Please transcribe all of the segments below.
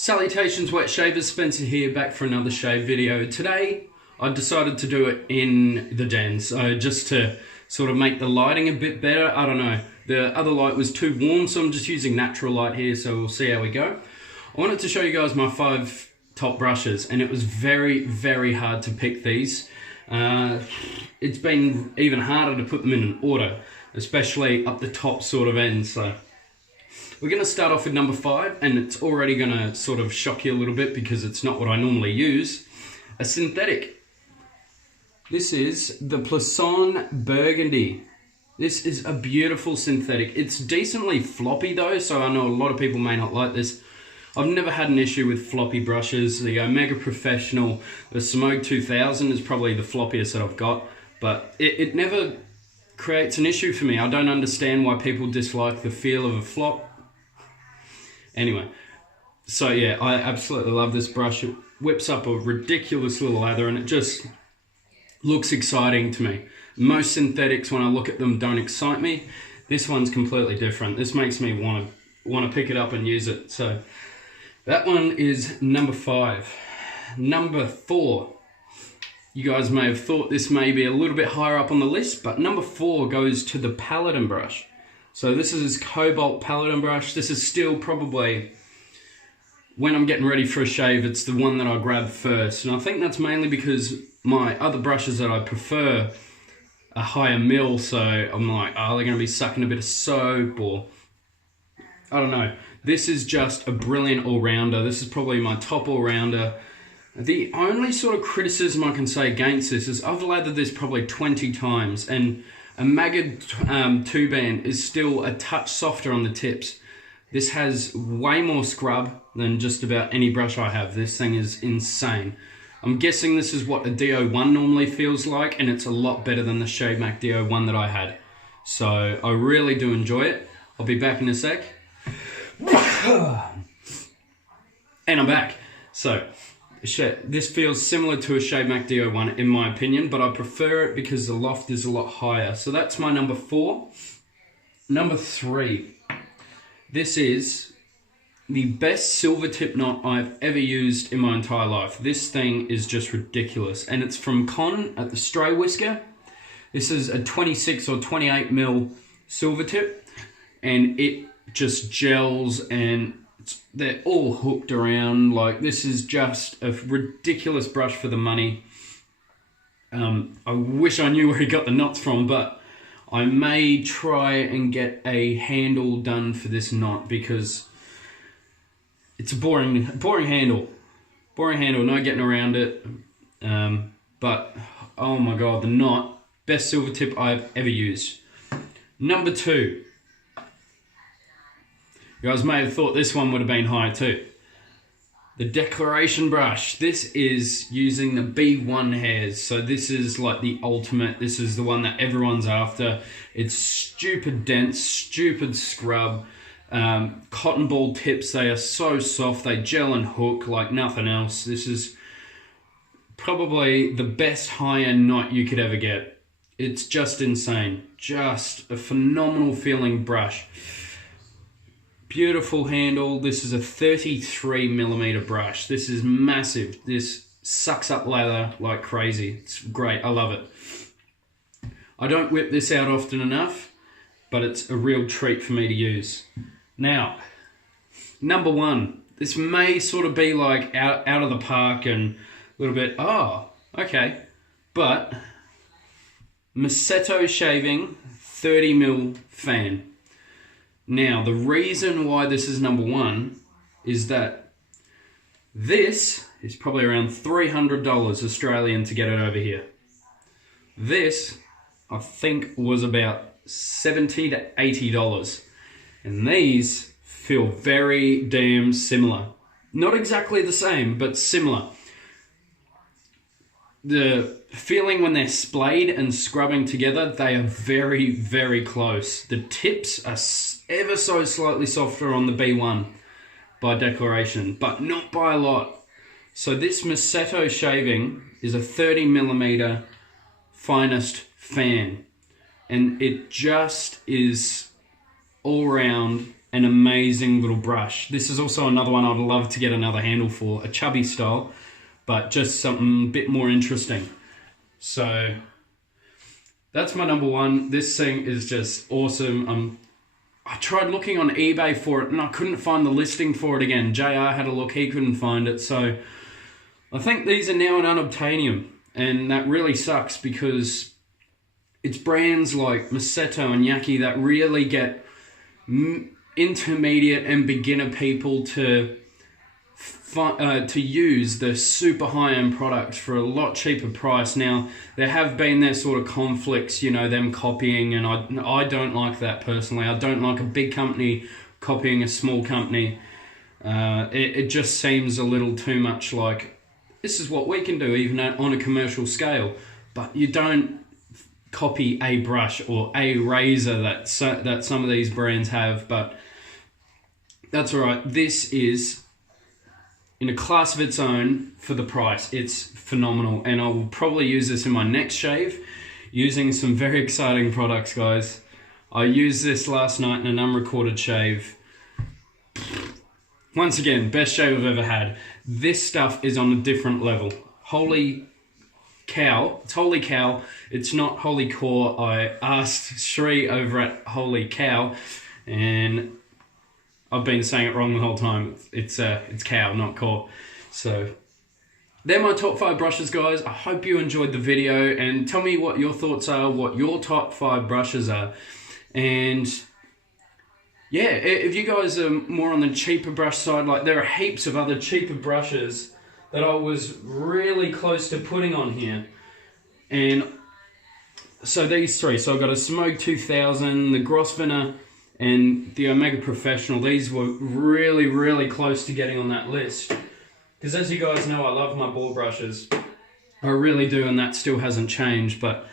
Salutations wet shavers, Spencer here, back for another shave video. Today I decided to do it in the den, so just to sort of make the lighting a bit better. I don't know, the other light was too warm, so I'm just using natural light here, so we'll see how we go. I wanted to show you guys my 5 top brushes, and it was very hard to pick these. It's been even harder to put them in an order, especially up the top sort of end. So we're going to start off with number 5, and it's already going to sort of shock you a little bit because it's not what I normally use. A synthetic. This is the On Burgundy. This is a beautiful synthetic. It's decently floppy though, so I know a lot of people may not like this. I've never had an issue with floppy brushes. The Omega Professional, the Smoke 2000 is probably the floppiest that I've got, but it never creates an issue for me. I don't understand why people dislike the feel of a flop. Anyway, so yeah, I absolutely love this brush. It whips up a ridiculous little lather and it just looks exciting to me. Most synthetics, when I look at them, don't excite me. This one's completely different. This makes me want to pick it up and use it. So that one is number 5. Number 4. You guys may have thought this may be a little bit higher up on the list, but number 4 goes to the Paladin brush. So this is Cobalt Paladin brush. This is still probably, when I'm getting ready for a shave, it's the one that I grab first. And I think that's mainly because my other brushes that I prefer are higher mil, so I'm like, oh, they're going to be sucking a bit of soap, or I don't know. This is just a brilliant all-rounder. This is probably my top all-rounder. The only sort of criticism I can say against this is I've lathered this probably 20 times, and a Magid 2-band is still a touch softer on the tips. This has way more scrub than just about any brush I have. This thing is insane. I'm guessing this is what a DO1 normally feels like, and it's a lot better than the Shave Mac DO1 that I had. So I really do enjoy it. I'll be back in a sec. And I'm back. So this feels similar to a Shave Mac DO1 in my opinion, but I prefer it because the loft is a lot higher. So that's my number 4. Number 3. This is the best silver tip knot I've ever used in my entire life. This thing is just ridiculous, and it's from Con at the Stray Whisker. This is a 26 or 28 mil silver tip, and it just gels, and they're all hooked around. Like, this is just a ridiculous brush for the money. I wish I knew where he got the knots from, but I may try and get a handle done for this knot because it's a boring handle. Boring handle, no getting around it. But oh my god, the knot, best silver tip I've ever used. Number 2. You guys may have thought this one would have been high too. The Declaration brush. This is using the B1 hairs. So this is like the ultimate. This is the one that everyone's after. It's stupid dense, stupid scrub. Cotton ball tips, they are so soft. They gel and hook like nothing else. This is probably the best high-end knot you could ever get. It's just insane. Just a phenomenal feeling brush. Beautiful handle. This is a 33mm brush. This is massive. This sucks up lather like crazy. It's great. I love it. I don't whip this out often enough, but it's a real treat for me to use. Now, number 1. This may sort of be like out of the park and a little bit, oh, okay. But Masetto shaving 30mm fan. Now, the reason why this is number 1 is that this is probably around $300 Australian to get it over here. This, I think, was about $70 to $80. And these feel very damn similar. Not exactly the same, but similar. The feeling when they're splayed and scrubbing together, they are very close. The tips are ever so slightly softer on the B1 by Declaration, but not by a lot. So this Masetto shaving is a 30mm finest fan, and it just is all round an amazing little brush. This is also another one I'd love to get another handle for, a chubby style, but just something a bit more interesting. So that's my number one. This thing is just awesome. I tried looking on eBay for it and I couldn't find the listing for it again. JR had a look, he couldn't find it. So I think these are now an unobtainium, and that really sucks because it's brands like Masetto and Yucky that really get intermediate and beginner people to use the super high-end products for a lot cheaper price. Now, there have been their sort of conflicts, you know, them copying, and I don't like that personally. I don't like a big company copying a small company. It just seems a little too much like, this is what we can do even on a commercial scale, but you don't copy a brush or a razor that some of these brands have, but that's all right. This is in a class of its own for the price. It's phenomenal, and I will probably use this in my next shave using some very exciting products, guys. I used this last night in an unrecorded shave. Once again, best shave I've ever had. This stuff is on a different level. Holy cow. It's holy cow. It's not holy core. I asked Shri over at Holy Cow, and I've been saying it wrong the whole time. It's cow, not core. So they're my top 5 brushes, guys. I hope you enjoyed the video, and tell me what your thoughts are, what your top 5 brushes are. And yeah, if you guys are more on the cheaper brush side, like there are heaps of other cheaper brushes that I was really close to putting on here. And so these 3, so I've got a Smoke 2000, the Grosvenor, and the Omega Professional. These were really, really close to getting on that list. Because as you guys know, I love my ball brushes. I really do, and that still hasn't changed. But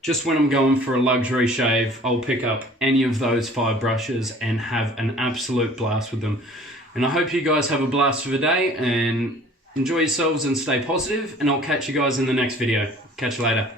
just when I'm going for a luxury shave, I'll pick up any of those 5 brushes and have an absolute blast with them. And I hope you guys have a blast for the day, and enjoy yourselves and stay positive. And I'll catch you guys in the next video. Catch you later.